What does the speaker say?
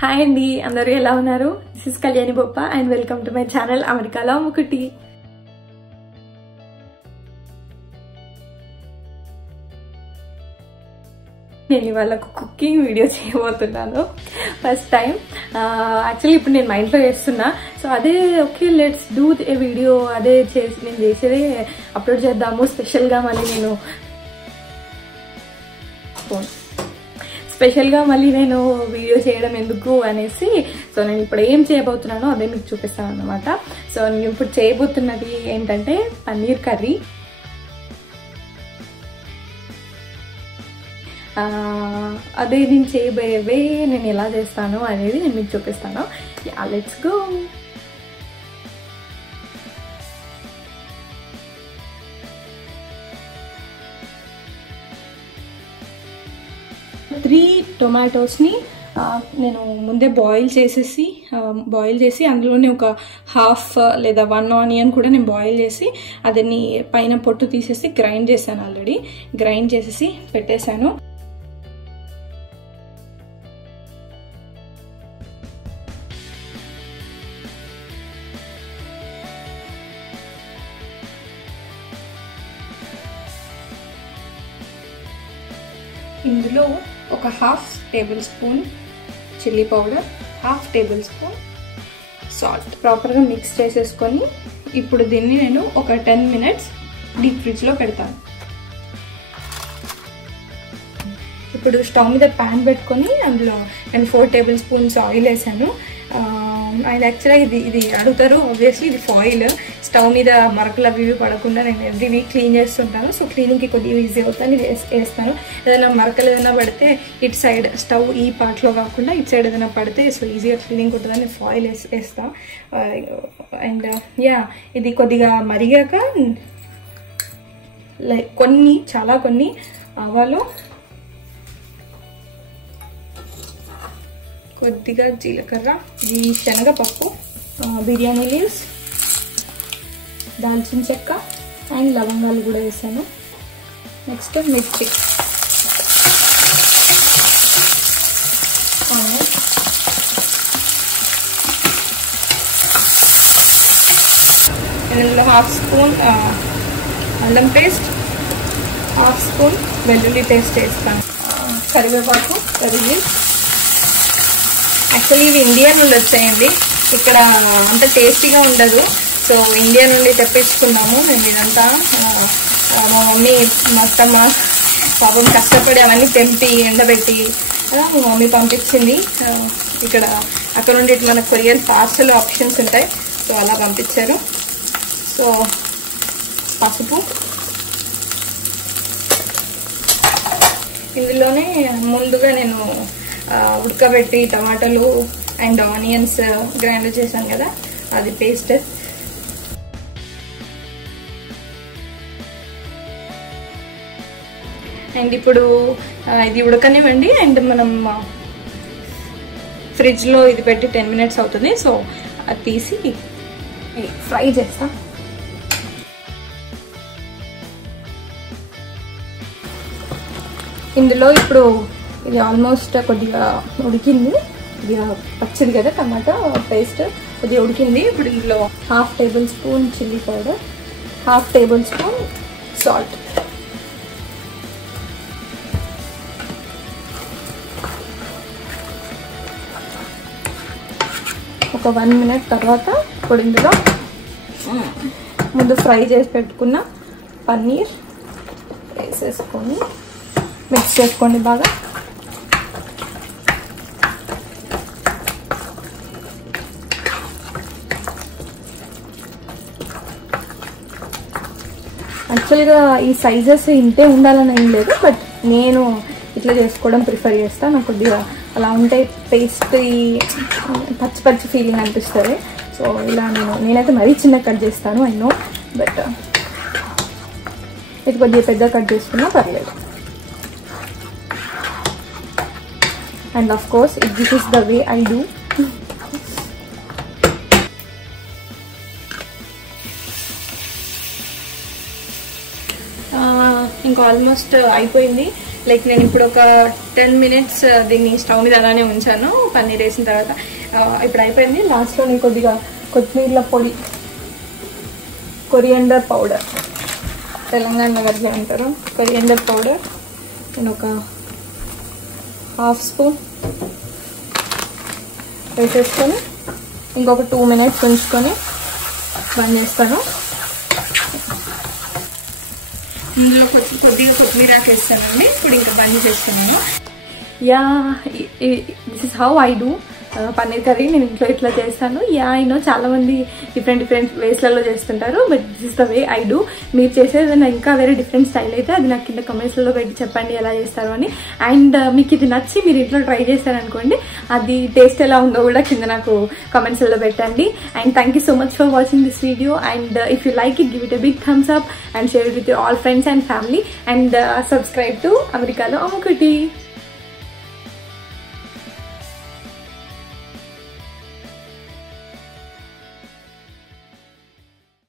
Hi అండి, అందరూ ఎలా ఉన్నారు? This is Kalyani Boppa and welcome to my channel అమెరికాలో అమ్ముకుటి. నేను ఇవాళ కుకింగ్ వీడియో చేయబోతున్నాను ఫస్ట్ టైం. యాక్చువల్లీ ఇప్పుడు నేను మా ఇంట్లో చేస్తున్నా. సో అదే okay let's do a video, అదే నేను చేసేదే అప్లోడ్ చేద్దాము స్పెషల్గా. మళ్ళీ నేను వీడియో చేయడం ఎందుకు అనేసి, సో నేను ఇప్పుడు ఏం చేయబోతున్నానో అదే మీకు చూపిస్తాను అన్నమాట. సో నేను ఇప్పుడు చేయబోతున్నది ఏంటంటే పన్నీర్ కర్రీ. అదే నేను చేయబోయేవే నేను ఎలా చేస్తాను అనేది నేను మీకు చూపిస్తాను. Yeah, let's go. 3 టొమాటోస్ని నేను ముందే బాయిల్ చేసి అందులోనే ఒక హాఫ్ లేదా 1 ఆనియన్ కూడా నేను బాయిల్ చేసి అదని పైన పొట్టు తీసేసి గ్రైండ్ చేశాను. ఆల్రెడీ గ్రైండ్ చేసేసి పెట్టేశాను. ఇందులో ఒక half table spoon chilli powder, half table spoon salt ప్రాపర్గా మిక్స్ చేసేసుకొని ఇప్పుడు దీన్ని నేను ఒక 10 మినిట్స్ డీప్ ఫ్రిడ్జ్లో పెడతాను. ఇప్పుడు స్టవ్ మీద ప్యాన్ పెట్టుకొని అందులో నేను 4 టేబుల్ స్పూన్స్ ఆయిల్ వేసాను. అండ్ యాక్చువల్గా ఇది అడుగుతారు, ఆబ్వియస్లీ ఇది ఫాయిల్. స్టవ్ మీద మరకలు అవి పడకుండా నేను ఎవ్రీ వీక్ క్లీన్ చేస్తుంటాను. సో క్లీనింగ్కి కొద్దిగా ఈజీ అవుతుంది, ఇది వేస్తాను. ఏదైనా మరకలు ఏదైనా పడితే ఇటు సైడ్ స్టవ్ ఈ పార్ట్లో కాకుండా ఇటు సైడ్ ఏదైనా పడితే సో ఈజీగా క్లీనింగ్ ఉంటుందని ఫాయిల్ వేస్తాను. అండ్ యా, ఇది కొద్దిగా మరిగాక చాలా కొన్ని ఆవాలు, కొద్దిగా జీలకర్ర, ఈ శనగపప్పు, బిర్యానీ లీవ్స్, దాల్చిన చెక్క అండ్ లవంగాలు కూడా వేసాను. నెక్స్ట్ మిర్చి, ఇందులో హాఫ్ స్పూన్ అల్లం పేస్ట్, హాఫ్ స్పూన్ వెల్లుల్లి పేస్ట్ వేస్తాను. కరివేపాకు, కరివేపాకు. యాక్చువల్లీ ఇవి ఇండియా నుండి వచ్చాయండి, ఇక్కడ అంత టేస్టీగా ఉండదు. సో ఇండియా నుండి తెప్పించుకున్నాము మేము ఇదంతా. మా మమ్మీ మొత్తం పాపం కష్టపడి అవన్నీ తెంపి ఎండబెట్టి మా మమ్మీ పంపించింది. ఇక్కడ అక్కడ నుండి మనకు కొరియర్ పార్సల్ ఆప్షన్స్ ఉంటాయి, సో అలా పంపించారు. సో పసుపు, ఇందులోనే ముందుగా నేను ఉడకబెట్టి టమాటాలు అండ్ ఆనియన్స్ గ్రైండ్ చేశాను కదా, అది పేస్ట్. అండ్ ఇప్పుడు ఇది ఉడకనివ్వండి. అండ్ మనం ఫ్రిడ్జ్లో ఇది పెట్టి 10 మినిట్స్ అవుతుంది. సో అది తీసి ఫ్రై చేస్తాం. ఇందులో ఇప్పుడు ఇది ఆల్మోస్ట్ కొద్దిగా ఉడికింది. కొద్దిగా పచ్చిది కదా టమాటా పేస్ట్, కొద్దిగా ఉడికింది. ఇప్పుడు ఇందులో half table spoon chilli powder, half table spoon salt, ఒక 1 మినిట్ తర్వాత ఇప్పుడు ఇందులో ముందు ఫ్రై చేసి పెట్టుకున్న పన్నీర్ వేసేసుకొని మిక్స్ చేసుకోండి బాగా. యాక్చువల్గా ఈ సైజెస్ ఇంతే ఉండాలని ఏం లేదు, బట్ నేను ఇట్లా చేసుకోవడం ప్రిఫర్ చేస్తాను. నాకు కొద్దిగా అలా ఉంటే పేస్ట్ పచ్చి పచ్చి ఫీలింగ్ అనిపిస్తుంది. సో ఇలా నేనైతే మరీ చిన్న కట్ చేస్తాను, ఐ నో, బట్ ఇది కొద్దిగా పెద్ద కట్ చేసుకున్నా పర్లేదు. And of course this is the way I do. ఇంకా ఆల్మోస్ట్ అయిపోయింది. లైక్ నేను ఇప్పుడు ఒక 10 minutes దీన్ని స్టవ్ మీద అలానే ఉంచాను పన్నీర్ వేసిన తర్వాత. ఇప్పుడు అయిపోయింది. లాస్ట్లో నేను కొద్దిగా కొత్తిమీర పొడి, కొరియండర్ పౌడర్, తెలంగాణ గట్లే అంటారు, కొరియండర్ పౌడర్ నేను ఒక 1/2 spoon వేసేసుకొని ఇంకొక 2 minutes ఉంచుకొని బంద్ చేస్తాను. ఇందులో కొద్దిగా కొత్తిమీర వేస్తానండి. ఇప్పుడు ఇంకా బంద్ చేస్తున్నాను. Yeah, this is how I do paneer curry. నేను ఇంట్లో ఇట్లా చేస్తాను. యా, ఐ నో చాలా మంది డిఫరెంట్ వేస్లలో చేస్తుంటారు, but this is the way I do. మీరు చేసేది ఇంకా వేరే డిఫరెంట్ స్టైల్ అయితే అది నాకు కింద కమెంట్స్లో పెట్టి చెప్పండి ఎలా చేస్తారు అని. అండ్ మీకు ఇది నచ్చి మీరు ఇంట్లో ట్రై చేశారనుకోండి, అది టేస్ట్ ఎలా ఉందో కూడా కింద నాకు కమెంట్స్లో పెట్టండి. And thank you so much for watching this video. And if you like it, give it a big thumbs up and share it with your all friends and family. And subscribe to అమెరికాలో అమ్ముకుటి.